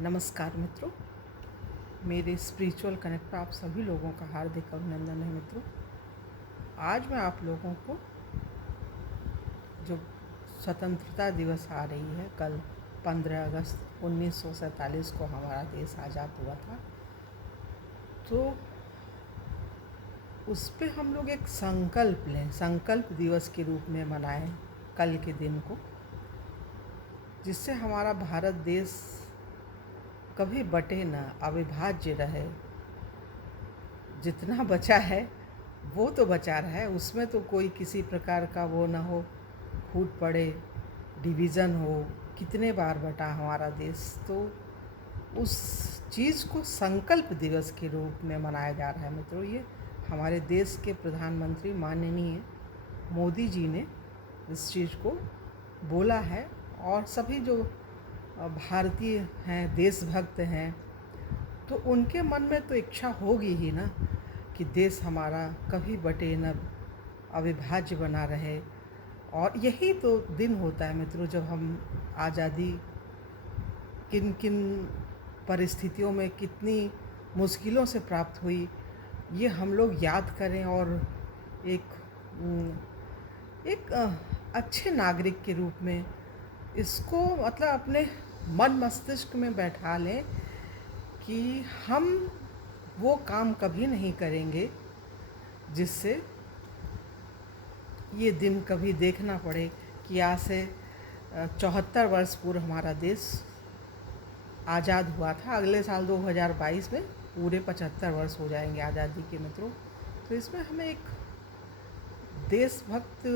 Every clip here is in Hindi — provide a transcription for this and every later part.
नमस्कार मित्रों, मेरे स्पिरिचुअल कनेक्ट पर आप सभी लोगों का हार्दिक अभिनंदन है। मित्रों, आज मैं आप लोगों को जो स्वतंत्रता दिवस आ रही है, कल 15 अगस्त 1947 को हमारा देश आज़ाद हुआ था, तो उस पर हम लोग एक संकल्प लें, संकल्प दिवस के रूप में मनाएं कल के दिन को, जिससे हमारा भारत देश कभी बटे ना, अविभाज्य रहे। जितना बचा है वो तो बचा रहा है, उसमें तो कोई किसी प्रकार का वो ना हो, फूट पड़े, डिवीज़न हो। कितने बार बटा हमारा देश, तो उस चीज़ को संकल्प दिवस के रूप में मनाया जा रहा है। मित्रों, ये हमारे देश के प्रधानमंत्री माननीय मोदी जी ने इस चीज़ को बोला है, और सभी जो भारतीय हैं, देशभक्त हैं, तो उनके मन में तो इच्छा होगी ही ना कि देश हमारा कभी बटे न, अविभाज्य बना रहे। और यही तो दिन होता है मित्रों, जब हम आज़ादी किन किन परिस्थितियों में, कितनी मुश्किलों से प्राप्त हुई, ये हम लोग याद करें और एक अच्छे नागरिक के रूप में इसको मतलब अपने मन मस्तिष्क में बैठा लें कि हम वो काम कभी नहीं करेंगे जिससे ये दिन कभी देखना पड़े कि आज से 74 वर्ष पूर्व हमारा देश आज़ाद हुआ था। अगले साल 2022 में पूरे 75 वर्ष हो जाएंगे आज़ादी के। मित्रों, तो इसमें हमें एक देशभक्त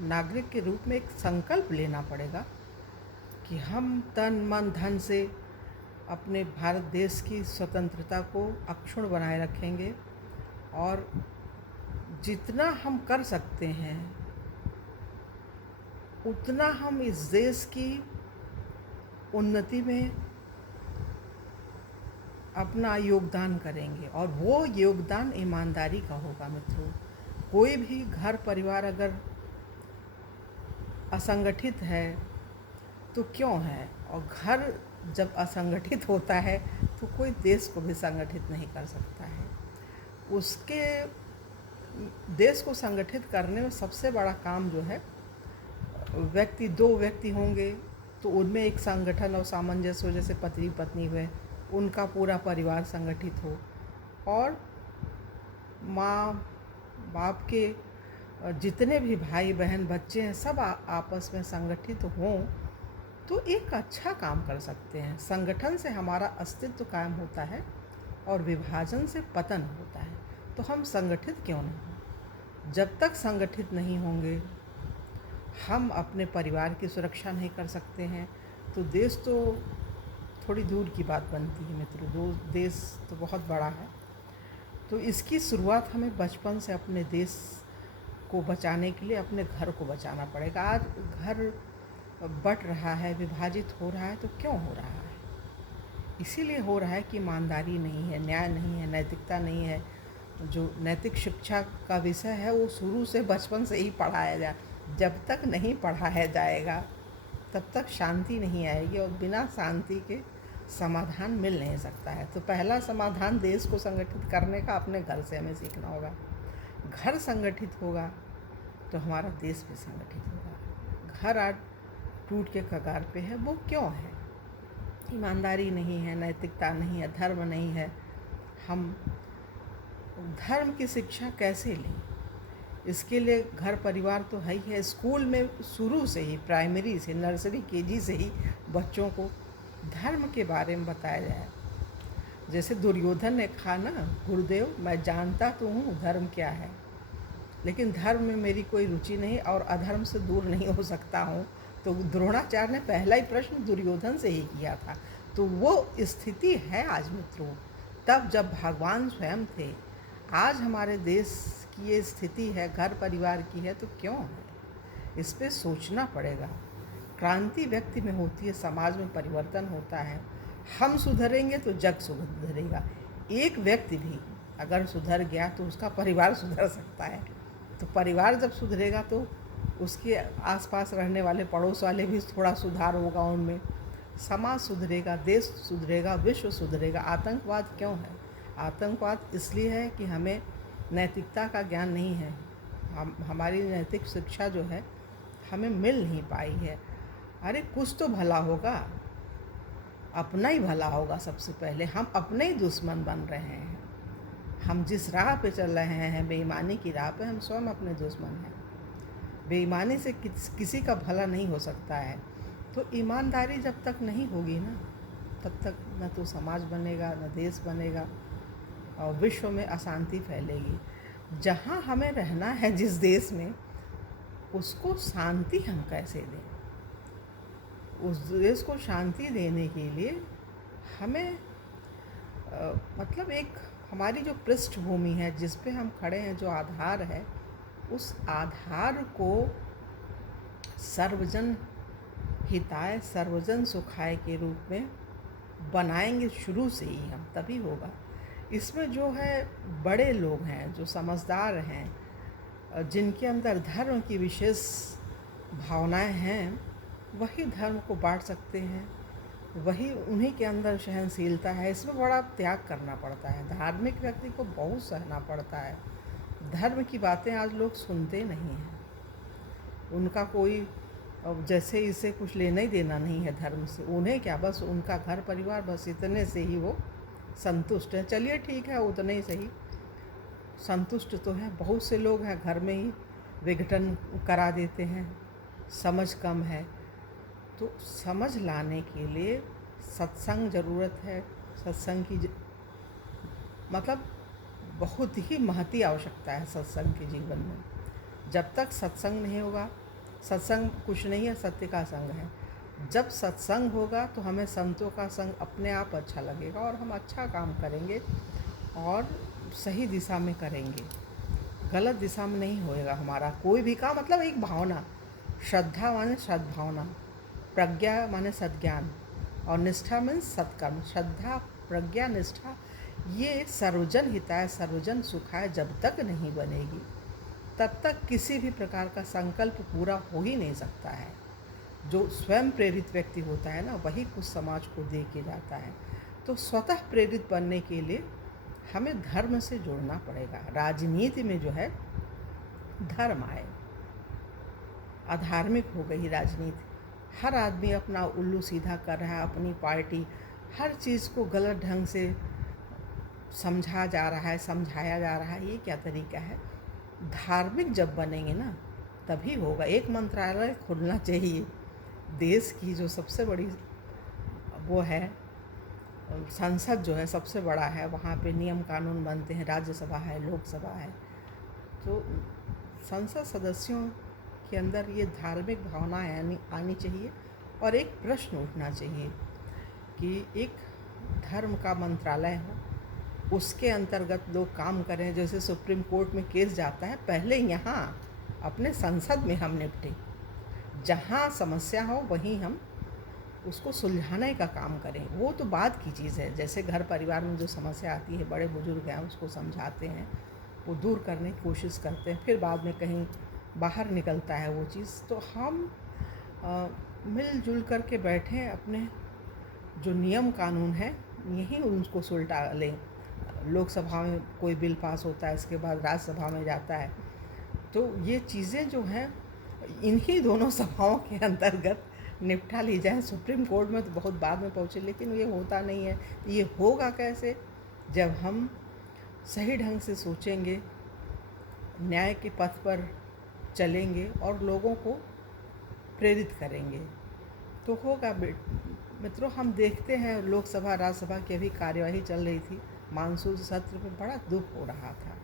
नागरिक के रूप में एक संकल्प लेना पड़ेगा कि हम तन मन धन से अपने भारत देश की स्वतंत्रता को अक्षुण्ण बनाए रखेंगे, और जितना हम कर सकते हैं उतना हम इस देश की उन्नति में अपना योगदान करेंगे, और वो योगदान ईमानदारी का होगा। मित्रों, कोई भी घर परिवार अगर असंगठित है तो क्यों है, और घर जब असंगठित होता है तो कोई देश को भी संगठित नहीं कर सकता है। उसके देश को संगठित करने में सबसे बड़ा काम जो है, दो व्यक्ति होंगे तो उनमें एक संगठन और सामंजस्य हो, जैसे पति पत्नी हुए, उनका पूरा परिवार संगठित हो, और माँ बाप के जितने भी भाई बहन बच्चे हैं सब आपस में संगठित हों तो एक अच्छा काम कर सकते हैं। संगठन से हमारा अस्तित्व कायम होता है और विभाजन से पतन होता है। तो हम संगठित क्यों नहीं? जब तक संगठित नहीं होंगे हम अपने परिवार की सुरक्षा नहीं कर सकते हैं, तो देश तो थोड़ी दूर की बात बनती है। मित्रों, देश तो बहुत बड़ा है, तो इसकी शुरुआत हमें बचपन से अपने देश को बचाने के लिए अपने घर को बचाना पड़ेगा। आज घर बट रहा है, विभाजित हो रहा है, तो क्यों हो रहा है? इसीलिए हो रहा है कि ईमानदारी नहीं है, न्याय नहीं है, नैतिकता नहीं है। जो नैतिक शिक्षा का विषय है वो शुरू से बचपन से ही पढ़ाया जाए। जब तक नहीं पढ़ाया जाएगा तब तक शांति नहीं आएगी, और बिना शांति के समाधान मिल नहीं सकता है। तो पहला समाधान देश को संगठित करने का अपने घर से हमें सीखना होगा। घर संगठित होगा तो हमारा देश भी संगठित होगा। घर आज टूट के कगार पे है, वो क्यों है? ईमानदारी नहीं है, नैतिकता नहीं है, धर्म नहीं है। हम धर्म की शिक्षा कैसे लें? इसके लिए घर परिवार तो है ही है। स्कूल में शुरू से ही, प्राइमरी से, नर्सरी केजी से ही बच्चों को धर्म के बारे में बताया जाए। जैसे दुर्योधन ने कहा ना, गुरुदेव मैं जानता तो हूँ धर्म क्या है, लेकिन धर्म में मेरी कोई रुचि नहीं और अधर्म से दूर नहीं हो सकता हूँ। तो द्रोणाचार्य ने पहला ही प्रश्न दुर्योधन से ही किया था। तो वो स्थिति है आज मित्रों, तब जब भगवान स्वयं थे। आज हमारे देश की ये स्थिति है, घर परिवार की है, तो क्यों है? इस पे सोचना पड़ेगा। क्रांति व्यक्ति में होती है, समाज में परिवर्तन होता है। हम सुधरेंगे तो जग सुधरेगा। एक व्यक्ति भी अगर सुधर गया तो उसका परिवार सुधर सकता है। तो परिवार जब सुधरेगा तो उसके आसपास रहने वाले पड़ोस वाले भी थोड़ा सुधार होगा उनमें। समाज सुधरेगा, देश सुधरेगा, विश्व सुधरेगा। आतंकवाद क्यों है? आतंकवाद इसलिए है कि हमें नैतिकता का ज्ञान नहीं है। हमारी नैतिक शिक्षा जो है हमें मिल नहीं पाई है। अरे कुछ तो भला होगा, अपना ही भला होगा। सबसे पहले हम अपने ही दुश्मन बन रहे हैं। हम जिस राह पे चल रहे हैं, बेईमानी की राह पे, हम स्वयं अपने दुश्मन हैं। बेईमानी से किसी का भला नहीं हो सकता है। तो ईमानदारी जब तक नहीं होगी ना, तब तक न तो समाज बनेगा, न देश बनेगा, और विश्व में अशांति फैलेगी। जहाँ हमें रहना है, जिस देश में, उसको शांति हम कैसे दें? उस देश को शांति देने के लिए हमें मतलब एक हमारी जो पृष्ठभूमि है, जिस पे हम खड़े हैं, जो आधार है, उस आधार को सर्वजन हिताय सर्वजन सुखाय के रूप में बनाएंगे शुरू से ही हम, तभी होगा। इसमें जो है बड़े लोग हैं, जो समझदार हैं, जिनके अंदर धर्म की विशेष भावनाएं हैं, वही धर्म को बांट सकते हैं, वही उन्हीं के अंदर सहनशीलता है। इसमें बड़ा त्याग करना पड़ता है। धार्मिक व्यक्ति को बहुत सहना पड़ता है। धर्म की बातें आज लोग सुनते नहीं हैं। उनका कोई जैसे इसे कुछ लेना ही देना नहीं है धर्म से। उन्हें क्या, बस उनका घर परिवार, बस इतने से ही वो संतुष्ट हैं। चलिए ठीक है, उतने ही सही, संतुष्ट तो हैं। बहुत से लोग हैं घर में ही विघटन करा देते हैं, समझ कम है। तो समझ लाने के लिए सत्संग ज़रूरत है। सत्संग की मतलब बहुत ही महती आवश्यकता है सत्संग के जीवन में। जब तक सत्संग नहीं होगा, सत्संग कुछ नहीं है, सत्य का संग है। जब सत्संग होगा तो हमें संतों का संग अपने आप अच्छा लगेगा, और हम अच्छा काम करेंगे और सही दिशा में करेंगे। गलत दिशा में नहीं होएगा हमारा कोई भी काम। मतलब एक भावना, श्रद्धा माने सद्भावना, प्रज्ञा माने सद्ज्ञान, और निष्ठा मीन्स सत्कर्म। श्रद्धा, प्रज्ञा, निष्ठा, ये सर्वजन हिताय सर्वजन सुखाय जब तक नहीं बनेगी, तब तक किसी भी प्रकार का संकल्प पूरा हो ही नहीं सकता है। जो स्वयं प्रेरित व्यक्ति होता है ना, वही कुछ समाज को दे के जाता है। तो स्वतः प्रेरित बनने के लिए हमें धर्म से जोड़ना पड़ेगा। राजनीति में जो है धर्म आए, अधार्मिक हो गई राजनीति। हर आदमी अपना उल्लू सीधा कर रहा है, अपनी पार्टी, हर चीज़ को गलत ढंग से समझा जा रहा है, समझाया जा रहा है। ये क्या तरीका है? धार्मिक जब बनेंगे ना, तभी होगा। एक मंत्रालय खुलना चाहिए। देश की जो सबसे बड़ी वो है, संसद जो है सबसे बड़ा है, वहाँ पे नियम कानून बनते हैं। राज्यसभा है, लोकसभा है। तो संसद सदस्यों के अंदर ये धार्मिक भावनाएं आनी चाहिए, और एक प्रश्न उठना चाहिए कि एक धर्म का मंत्रालय हो, उसके अंतर्गत लोग काम करें। जैसे सुप्रीम कोर्ट में केस जाता है, पहले यहाँ अपने संसद में हम निपटें। जहाँ समस्या हो वहीं हम उसको सुलझाने का काम करें। वो तो बाद की चीज़ है। जैसे घर परिवार में जो समस्या आती है, बड़े बुजुर्ग हैं, उसको समझाते हैं, वो दूर करने की कोशिश करते हैं, फिर बाद में कहीं बाहर निकलता है वो चीज़। तो हम मिलजुल कर के बैठें, अपने जो नियम कानून है यहीं उनको सुलझा लें। लोकसभा में कोई बिल पास होता है, इसके बाद राज्यसभा में जाता है। तो ये चीज़ें जो हैं इन्हीं दोनों सभाओं के अंतर्गत निपटा ली जाए। सुप्रीम कोर्ट में तो बहुत बाद में पहुँचे, लेकिन ये होता नहीं है। ये होगा कैसे? जब हम सही ढंग से सोचेंगे, न्याय के पथ पर चलेंगे और लोगों को प्रेरित करेंगे, तो होगा। मित्रों, हम देखते हैं लोकसभा राज्यसभा की अभी कार्यवाही चल रही थी, मानसून सत्र में बड़ा दुख हो रहा था।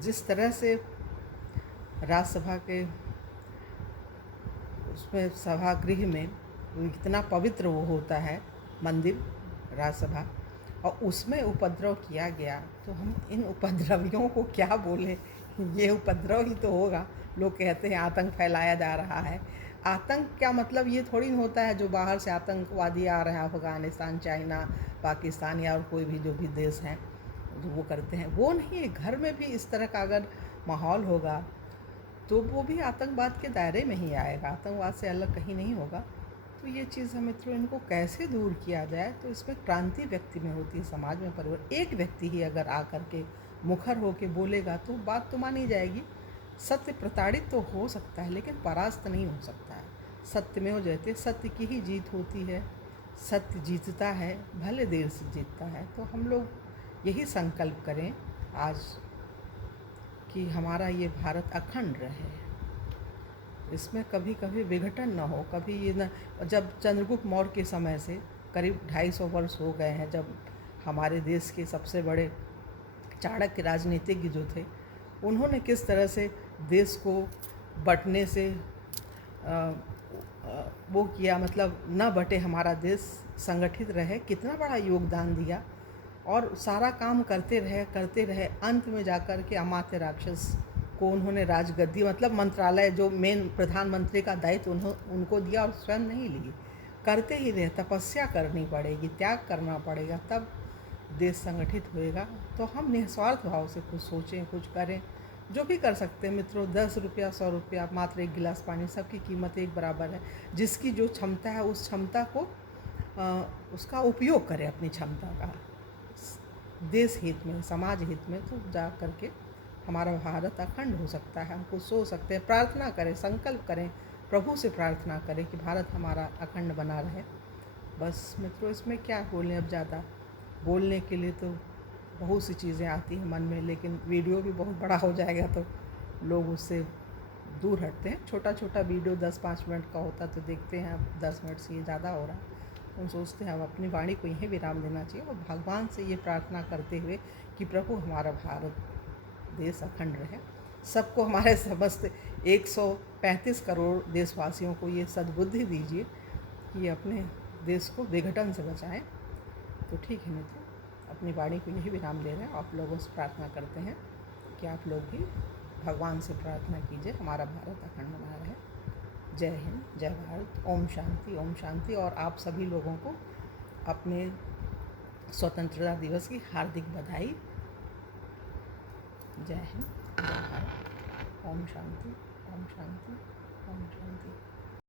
जिस तरह से राज्यसभा के उसमें सभागृह में इतना पवित्र वो होता है मंदिर राज्यसभा, और उसमें उपद्रव किया गया, तो हम इन उपद्रवियों को क्या बोलें? ये उपद्रव ही तो होगा। लोग कहते हैं आतंक फैलाया जा रहा है। आतंक क्या मतलब ये थोड़ी होता है जो बाहर से आतंकवादी आ रहे हैं, अफ़गानिस्तान, चाइना, पाकिस्तान या और कोई भी जो भी देश हैं जो वो करते हैं, वो नहीं है। घर में भी इस तरह का अगर माहौल होगा तो वो भी आतंकवाद के दायरे में ही आएगा, आतंकवाद से अलग कहीं नहीं होगा। तो तो ये चीज़ है मित्रों, इनको कैसे दूर किया जाए? तो इसमें क्रांति व्यक्ति में होती है, समाज में परिवर्तन। एक व्यक्ति ही अगर आकर के मुखर होके बोलेगा तो बात तो मानी जाएगी। सत्य प्रताड़ित तो हो सकता है लेकिन परास्त नहीं हो सकता है। सत्यमेव जयते, सत्य की ही जीत होती है। सत्य जीतता है, भले देर से जीतता है। तो हम लोग यही संकल्प करें आज कि हमारा ये भारत अखंड रहे, इसमें कभी कभी विघटन न हो, कभी ये न। जब चंद्रगुप्त मौर्य के समय से करीब 250 वर्ष हो गए हैं, जब हमारे देश के सबसे बड़े चाणक्य राजनीतिज्ञ जो थे, उन्होंने किस तरह से देश को बंटने से वो किया, मतलब न बटे हमारा देश, संगठित रहे, कितना बड़ा योगदान दिया। और सारा काम करते रहे, अंत में जाकर के अमात्य राक्षस को उन्होंने राजगद्दी, मतलब मंत्रालय, जो मेन प्रधानमंत्री का दायित्व उनको दिया और स्वयं नहीं ली। करते ही रहे, तपस्या करनी पड़ेगी, त्याग करना पड़ेगा, तब देश संगठित होएगा। तो हम निस्वार्थ भाव से कुछ सोचें, कुछ करें, जो भी कर सकते हैं मित्रों। 10 रुपया, 100 रुपया, मात्र एक गिलास पानी, सबकी कीमत एक बराबर है। जिसकी जो क्षमता है उस क्षमता को उसका उपयोग करें, अपनी क्षमता का देश हित में, समाज हित में। तो जा करके हमारा भारत अखंड हो सकता है। हम कुछ सोच सकते हैं, प्रार्थना करें, संकल्प करें, प्रभु से प्रार्थना करें कि भारत हमारा अखंड बना रहे। बस मित्रों, इसमें क्या बोलें, अब ज़्यादा बोलने के लिए तो बहुत सी चीज़ें आती हैं मन में, लेकिन वीडियो भी बहुत बड़ा हो जाएगा तो लोग उससे दूर हटते हैं। छोटा छोटा वीडियो 10-5 मिनट का होता तो देखते हैं, अब 10 मिनट से ये ज़्यादा हो रहा है। हम सोचते हैं अब अपनी वाणी को यहीं विराम देना चाहिए और भगवान से ये प्रार्थना करते हुए कि प्रभु हमारा भारत देश अखंड रहे। सबको, हमारे समस्त 135 करोड़ देशवासियों को ये सद्बुद्धि दीजिए कि अपने देश को विघटन से बचाएं। तो ठीक है मित्रों, अपनी वाणी को यही विराम दे रहे हैं। आप लोगों से प्रार्थना करते हैं कि आप लोग भी भगवान से प्रार्थना कीजिए हमारा भारत अखंड बना रहे। जय हिंद, जय भारत, ओम शांति, ओम शांति। और आप सभी लोगों को अपने स्वतंत्रता दिवस की हार्दिक बधाई। जय हिंद, जय भारत, ओम शांति, ओम शांति, ओम शांति।